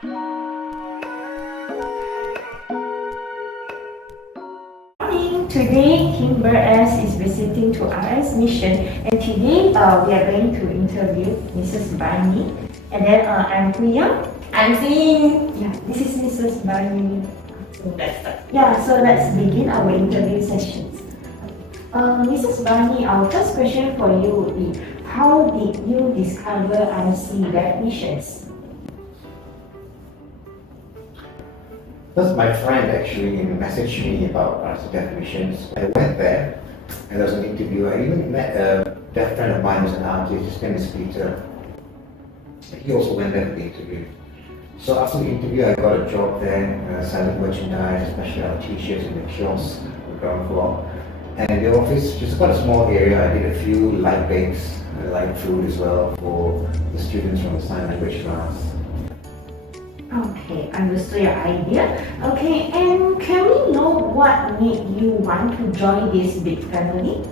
Today, Timber S is visiting to RS Mission, and today we are going to interview Mrs. Barney. And then I'm Huya. I'm Celine. Yeah, this is Mrs. Barney. So let's start. Yeah, so let's begin our interview sessions. Mrs. Barney, our first question for you would be, how did you discover RC Web Missions? First, my friend actually messaged me about deaf missions. I went there, and there was an interview. I even met a deaf friend of mine who's an artist. His name is Peter. He also went there for the interview. So after the interview, I got a job there, selling merchandise, especially our t-shirts in the kiosk on the ground floor. And the office, just quite a small area. I did a few light bakes, light food as well for the students from the sign language class. Okay, understood your idea. Okay, and can we know what made you want to join this big family?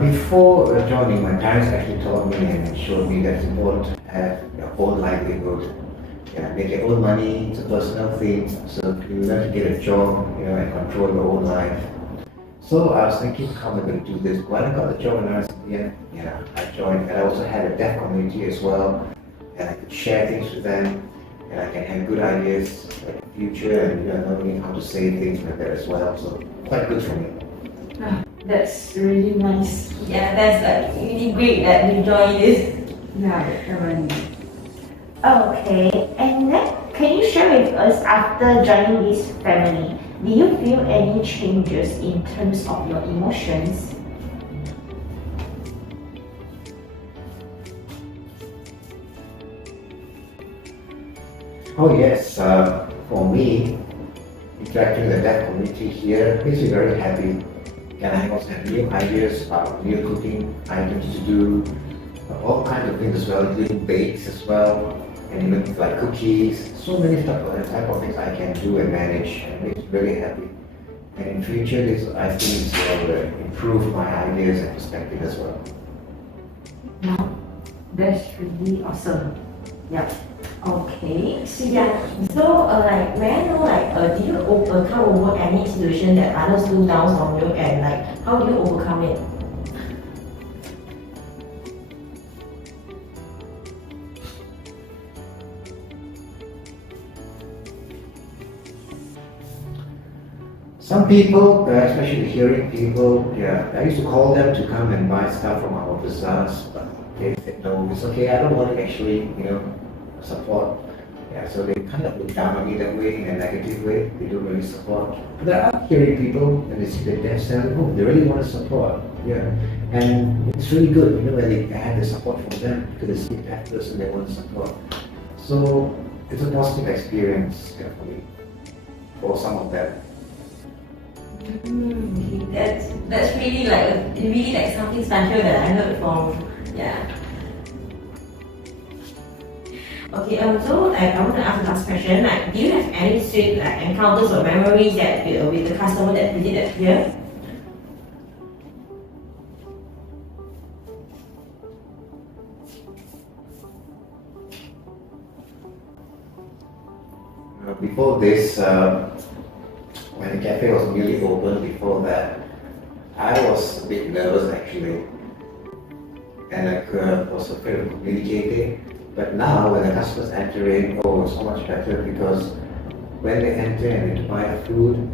Before joining, my parents actually taught me and showed me that it's important to have your own livelihood. Make your own money, it's a personal thing, so you learn to get a job, and control your own life. So I was thinking, how am I going to do this? When I got the job and I was I joined, and I also had a deaf community as well, and I could share things with them, and I can have good ideas for the future, and knowing how to say things like that as well. So quite good for me. That's really nice. Yeah, that's like really great that you joined this. Yeah, definitely. Okay, and then can you share with us, after joining this family, do you feel any changes in terms of your emotions? Oh yes, for me, interacting with the deaf community here makes me very happy. And I also have new ideas about new cooking items to do, all kinds of things as well, including bakes as well, and even like cookies. So many type of things I can do and manage, and it makes me very happy. And in future, I think this will improve my ideas and perspective as well. No, that's really awesome. Yeah. Okay. So may I know, do you come over any situation that others do down on you, and how do you overcome it? Some people, especially the hearing people, I used to call them to come and buy stuff from our bazaars, but they said no, it's okay, I don't want to actually, support. So they kind of look down on me that way, in a negative way. They don't really support. But there are hearing people, and they see the deaf selling, they really want to support. And it's really good, when they have the support from them, because they see the deaf person they want to support. So it's a positive experience for me, for some of them. That's really something special that I heard from. Okay, so I want to ask the last question. Do you have any sweet encounters or memories that with the customer that visited here? Before this, when the cafe was newly open, before that, I was a bit nervous actually, and I was afraid of communicating. But now, when the customers enter in, it's so much better, because when they enter and they buy food,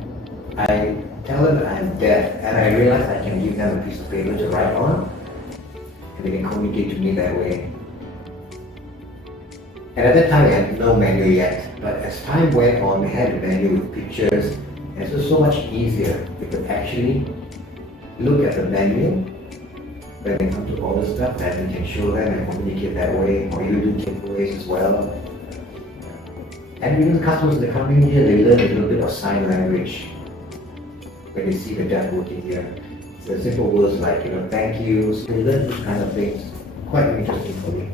I tell them that I'm deaf, and I realize I can give them a piece of paper to write on, and they can communicate to me that way. And at that time, we had no menu yet, but as time went on, we had a menu with pictures, and it was so much easier. We could actually look at the menu when they come to order stuff, and we can show them and communicate that way, or even do takeaways as well. And even the customers that come in here, they learn a little bit of sign language when they see the deaf working here. So simple words like, thank you, so they learn these kind of things. Quite interesting for me.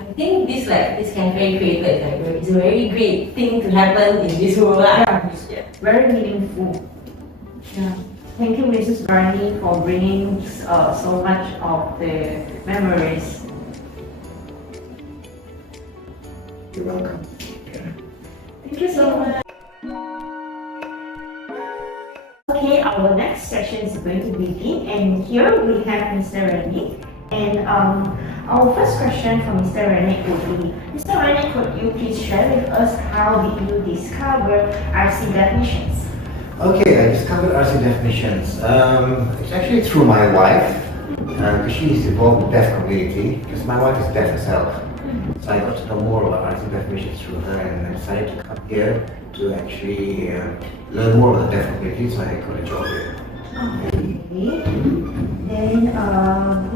I think this cafe created it's a very great thing to happen in this world. Very meaningful. Yeah. Thank you, Mrs. Barney, for bringing so much of the memories. You're welcome. Thank you so much. Okay, our next session is going to begin, and here we have Mr. Rennie. And our first question from Mr. Rennie would be, Mr. Rennie, could you please share with us how did you discover RC definitions? Okay, I discovered RC definitions. It's actually through my wife, because she is involved in the deaf community, because my wife is deaf herself. So I got to know more about RC definitions through her, and I decided to come here to actually learn more about the deaf community, so I got a job here. Okay. Then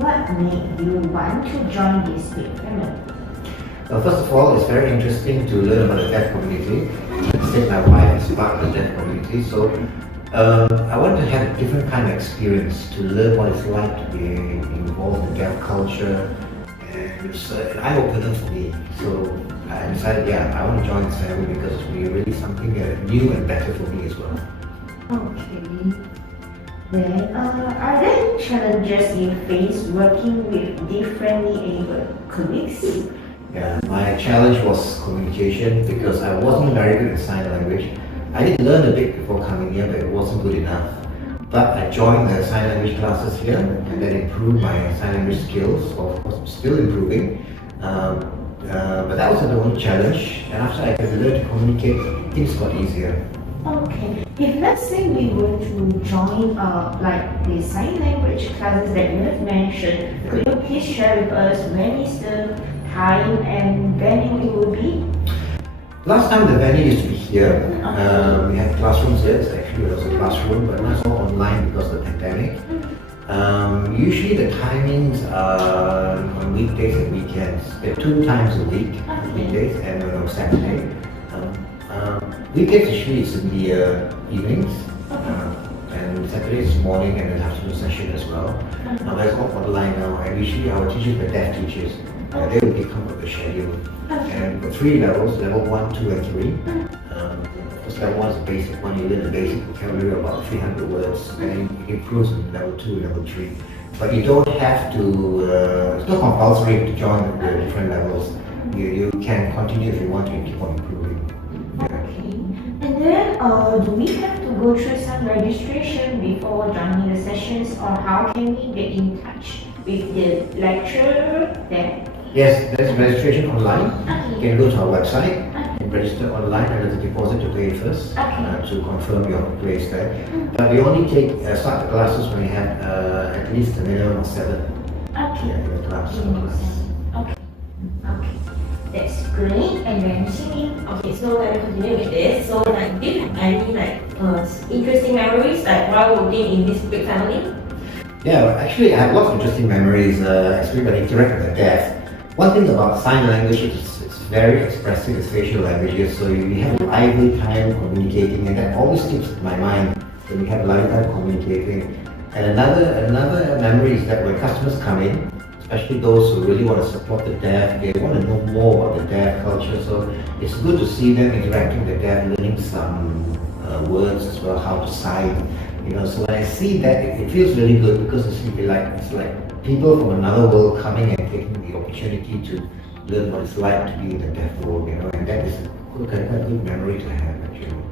what made you want to join this big family? First of all, it's very interesting to learn about the deaf community. I said my wife is part of the deaf community, so I wanted to have a different kind of experience to learn what it's like to be involved in deaf culture, and it's an eye-opener for me. So I decided, yeah, I want to join this family because it's really something new and better for me as well. Okay. Then, are there any challenges you face working with differently able colleagues? Yeah, my challenge was communication because I wasn't very good at sign language. I did learn a bit before coming here, but it wasn't good enough. But I joined the sign language classes here, and that improved my sign language skills. Of course, I'm still improving. But that was the only challenge. And after I could learn to communicate, things got easier. Okay. If let's say we were to join like the sign language classes that you have mentioned, could you please share with us when is the time and venue it will be? Last time the venue used to be here. We had classrooms here. Actually, it was a classroom, but now it's all online because of the pandemic. Usually the timings are on weekdays and weekends. They're 2 times a week, weekdays and on Saturday. Weekdays usually it's in the evenings, and Saturday is morning and an afternoon session as well. That's all online now, and usually our teachers, the deaf teachers, they will become of the schedule. And for 3 levels, level 1, 2 and 3. First level 1 is the basic one, you learn the basic vocabulary about 300 words, and it improves in level 2, level 3. But you don't have to, it's not compulsory to join the different levels. You can continue if you want to keep on improving. Okay. And then, do we have to go through some registration before joining the sessions, or how can we get in touch with the lecturer then? Yes, there's registration online. Okay. You can go to our website and register online, and there's a deposit to pay first to confirm your place there. But we only start the classes when we have at least a minimum of 7. Okay. In the class. Okay. Okay. That's great. And then Shimi. Okay, so let me continue with this. So like, do you have any like interesting memories like while working in this big family? Yeah, actually I have lots of interesting memories, especially when I interact with the deaf. One thing about sign language is it's very expressive, it's facial languages, so you have a lively time communicating, and that always sticks in my mind when you have a lively time communicating. And another memory is that when customers come in, especially those who really want to support the deaf, they want to know more about the deaf culture, so it's good to see them interacting with the deaf, learning some words as well, how to sign. So when I see that, it feels really good because it's like people from another world coming and taking the opportunity to learn what it's like to be in the deaf world, and that is a good memory to have actually.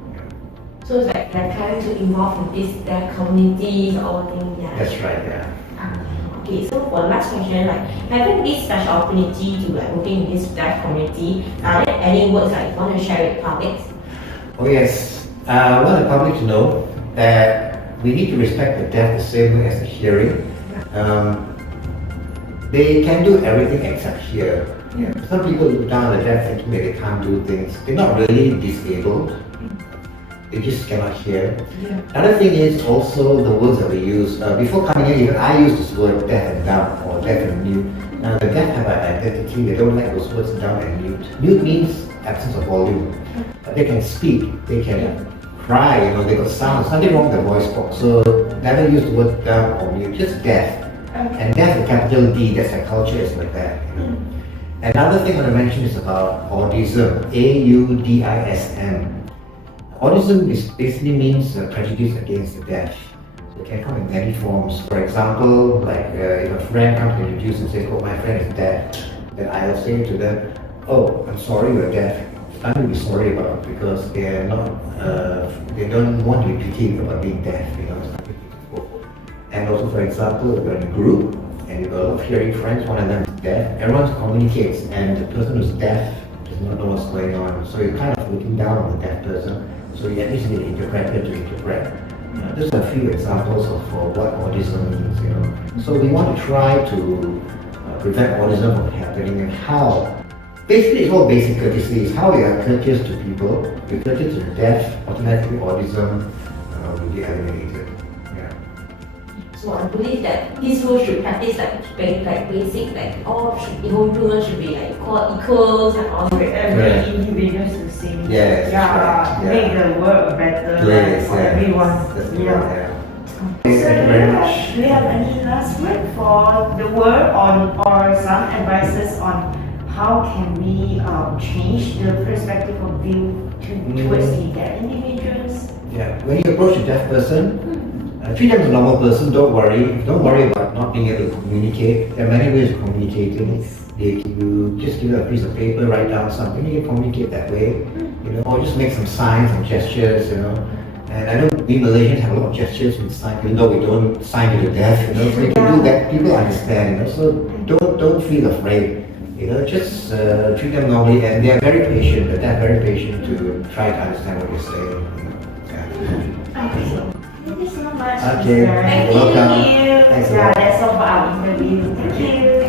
So it's like trying to involve with this deaf communities or things, yeah. That's right, yeah. Okay, so for the last question, like having this special opportunity to like working in this deaf community, are there any words like you want to share with public? Oh yes, I want the public to know that we need to respect the deaf the same way as the hearing. They can do everything except hear. Some people look down at the deaf thinking that they can't do things. They're not really disabled. They just cannot hear. Another thing is also the words that we use. Before coming here, even I used this word deaf and dumb or deaf and mute. Now the deaf have an identity, they don't like those words dumb and mute. Mute means absence of volume. But they can speak, they can cry, they got sound. Something wrong with their voice box. So never use the word dumb or mute, just deaf. And deaf with capital D, that's their culture, is like that. Another thing I want to mention is about autism, AUDISM. Autism basically means prejudice against the deaf. So It can come in many forms. For example, like if a friend comes to introduce and says, "Oh, my friend is deaf," then I will say to them, "Oh, I'm sorry you're deaf. Nothing to be sorry about because they are not. They don't want to be pitied about being deaf. You know, it's nothing difficult." And also, for example, if you're in a group and you've got a lot of hearing friends, one of them is deaf, everyone communicates, and the person who's deaf does not know what's going on. So you're kind of looking down on the deaf person. So you at least need an interpreter to interpret. Just a few examples of what autism means, you know. So we want to try to prevent autism from happening, and how. Basically, it's all basic courtesy. It's how we are courteous to people. We're courteous to the deaf, automatically autism will be eliminated. Yeah. So I believe that this rule should practice like basic, like all human should be like equals and all. Every individual is the same. Yes. Yeah, make the world better for everyone. Yeah. So Thank you very much. do you have any last word for the world or some advices on how can we change the perspective of view towards the deaf individuals? Yeah. When you approach a deaf person, treat them as a normal person. Don't worry. Don't worry about not being able to communicate. There are many ways of communicating. You just give them a piece of paper, write down something, you can communicate that way, you know, or just make some signs and gestures, you know. And I know we Malaysians have a lot of gestures with signs, even though we don't sign to the deaf, you know, so you can do that, people understand, you know, so don't feel afraid, you know, just treat them normally, and they are very patient, the deaf very patient to try to understand what you're saying, you know. Yeah. Okay. Thank you so much. Okay, Mr. welcome. Thank you. Thanks a Yeah, lot. that's all for our interview. Thank you.